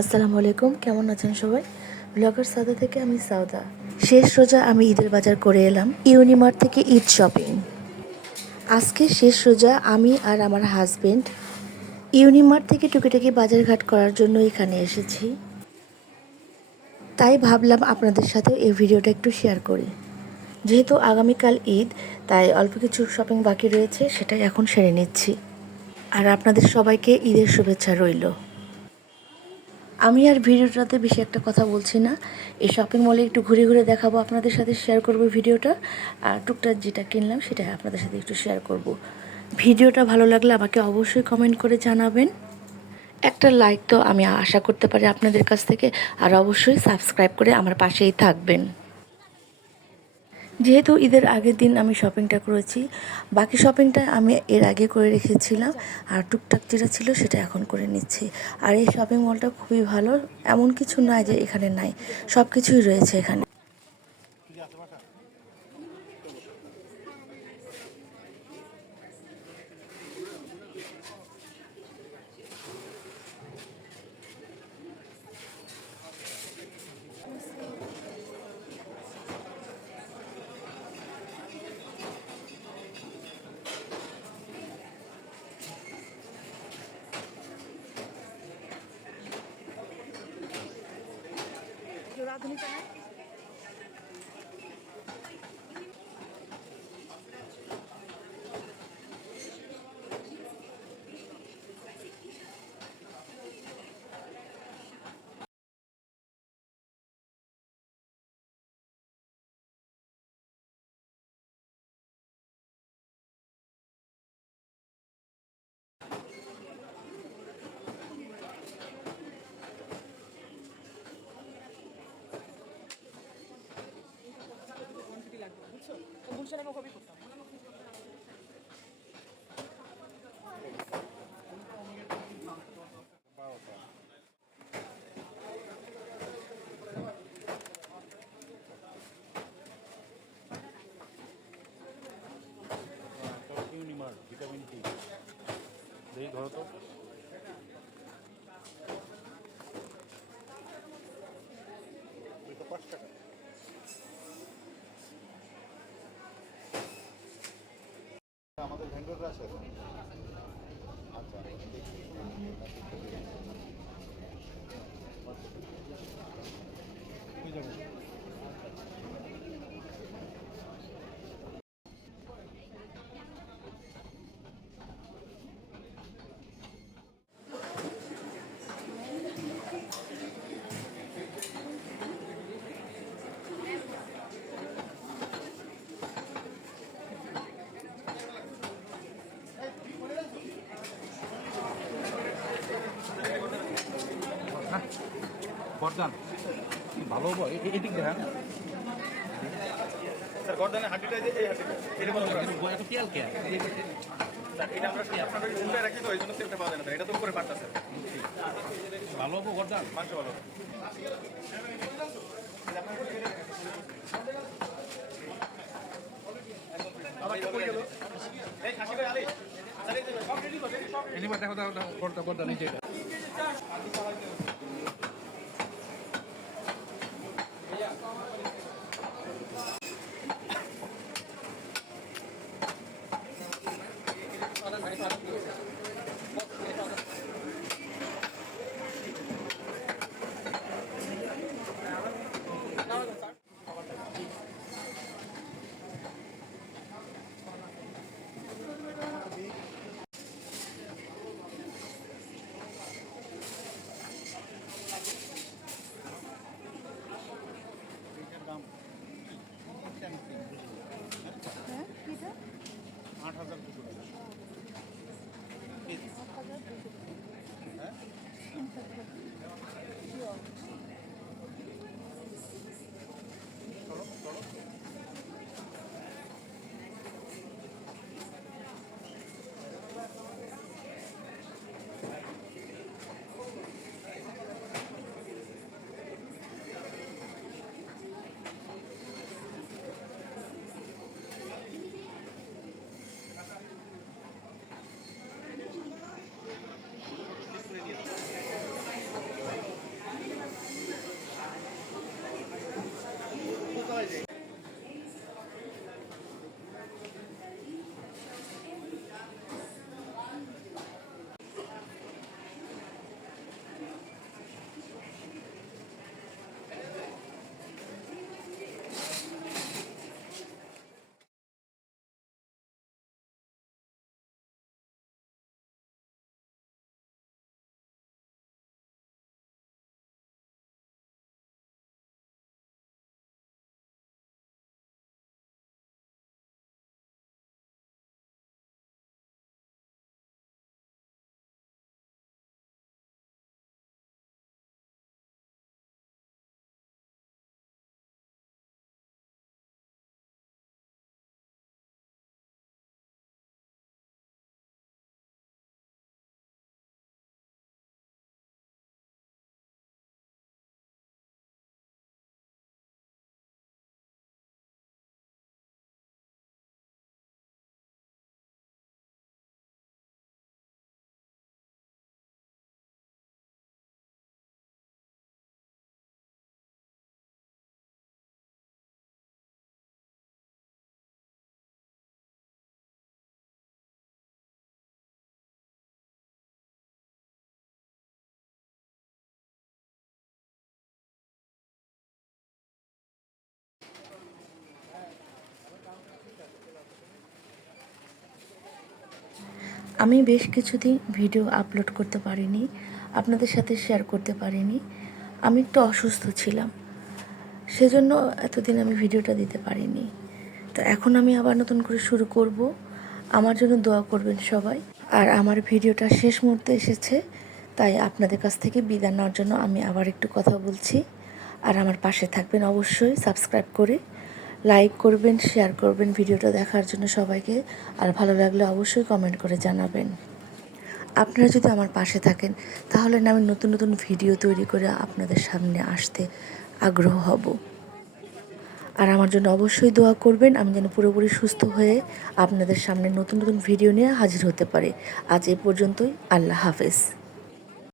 আসসালামু আলাইকুম, কেমন আছেন সবাই? ব্লগার সাউদা থেকে আমি সাউদা। শেষ রোজা আমি ঈদের বাজার করে এলাম ইউনিমার্ট থেকে ঈদ শপিং। আজকে শেষ রোজা আমি আর আমার হাজবেন্ড ইউনিমার্ট থেকে টুকিটাকি বাজারঘাট করার জন্য এখানে এসেছি। তাই ভাবলাম আপনাদের সাথে এই ভিডিওটা একটু শেয়ার করি। যেহেতু আগামীকাল ঈদ, তাই অল্প কিছু শপিং বাকি রয়েছে, সেটাই এখন সেরে নিচ্ছি। আর আপনাদের সবাইকে ঈদের শুভেচ্ছা রইল। আমি আর ভিডিওটাতে বেশি একটা কথা বলছি না। এই শপিং মলে একটু ঘুরে ঘুরে দেখাবো, আপনাদের সাথে শেয়ার করব ভিডিওটা। আর টুকটাক যেটা কিনলাম সেটা আপনাদের সাথে একটু শেয়ার করব। ভিডিওটা ভালো লাগলে আমাকে অবশ্যই কমেন্ট করে জানাবেন। একটা লাইক তো আমি আশা করতে পারি আপনাদের কাছ থেকে। আর অবশ্যই সাবস্ক্রাইব করে আমার পাশেই থাকবেন। যেহেতু ঈদের আগের দিন আমি শপিংটা করেছি, বাকি শপিংটা আমি এর আগে করে রেখেছিলাম। আর টুকটাক যেটা ছিল সেটা এখন করে নিচ্ছি। আর এই শপিং মলটা খুবই ভালো, এমন কিছু নয় যে এখানে নাই, সব কিছুই রয়েছে এখানে। ইউনিমার্ট ভিটামিন টি দেখি ঘর তো টাকা। আমাদের ভেন্ডররা আছে। আচ্ছা গর্দান ভালো হবো, এদিক দেখান স্যার। গর্দানের হাঁটিটা এই হাঁটিটা এটা বন্ধ করা এত তেল কে স্যার? এটা আমরা আপনাদের রুমে রাখি তো এই জন্য তেলটা পাওয়া যায় না। এটা তো উপরে পাটটা স্যার। ভালো হবো গর্দান, মাংস ভালো দেখো দেখো গর্দান নিচে আমি বেশ কিছুদিন ভিডিও আপলোড করতে পারিনি, আপনাদের সাথে শেয়ার করতে পারিনি। আমি একটু অসুস্থ ছিলাম, সেজন্য এতদিন আমি ভিডিওটা দিতে পারিনি। তো এখন আমি আবার নতুন করে শুরু করব। আমার জন্য দোয়া করবেন সবাই। আর আমার ভিডিওটা শেষ মুহূর্তে এসেছে, তাই আপনাদের কাছ থেকে বিদায় নেওয়ার জন্য আমি আবার একটু কথা বলছি। আর আমার পাশে থাকবেন অবশ্যই, সাবস্ক্রাইব করে লাইক করবেন, শেয়ার করবেন ভিডিওটা দেখার জন্য সবাইকে। আর ভালো লাগলে অবশ্যই কমেন্ট করে জানাবেন। আপনারা যদি আমার পাশে থাকেন তাহলে না আমি নতুন নতুন ভিডিও তৈরি করে আপনাদের সামনে আসতে আগ্রহ হব। আর আমার জন্য অবশ্যই দোয়া করবেন, আমি যেন পুরোপুরি সুস্থ হয়ে আপনাদের সামনে নতুন নতুন ভিডিও নিয়ে হাজির হতে পারি। আজ এ পর্যন্তই। আল্লাহ হাফেজ।